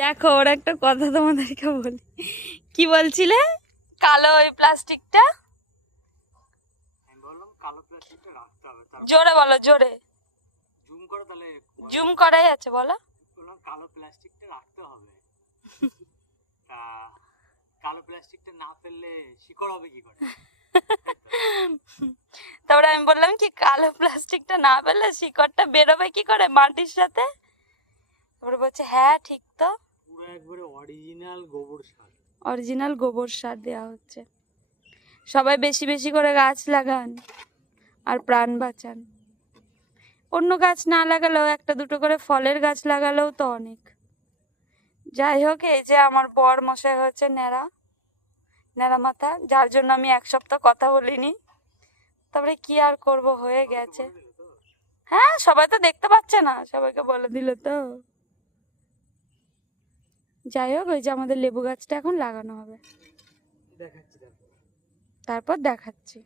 দেখো ওর একটা কথা তোমাদেরকে বলি। কি বলছিলে? কালো ওই প্লাস্টিকটা, জোরে বলো, জোরে জুম করাই আছে, বলো। কালো প্লাস্টিকটা রাখতে হবে। তা কালো প্লাস্টিকটা না ফেললে শিকড় হবে কি করে? তারপরে আমি বললাম কি, কালো প্লাস্টিকটা না ফেললে শিকড়টা বেরোবে কি করে মাটির সাথে? তারপরে বলছে হ্যাঁ ঠিক তো, পুরো একবারে অরিজিনাল গোবর সার। অরিজিনাল গোবর সার দেওয়া হচ্ছে। সবাই বেশি বেশি করে গাছ লাগান আর প্রাণ বাঁচান। অন্য গাছ না লাগালেও একটা দুটো করে ফলের গাছ লাগালেও তো অনেক। যাই হোক, এই যে আমার বর মশাই হচ্ছে ন্যাড়া ন্যাড়া মাথা, যার জন্য আমি এক সপ্তাহ কথা বলিনি। তারপরে কি আর করব, হয়ে গেছে। হ্যাঁ, সবাই তো দেখতে পাচ্ছে না, সবাইকে বলে দিল তো। যাই হোক, ওই যে আমাদের লেবু গাছটা এখন লাগানো হবে, তারপর দেখাচ্ছি।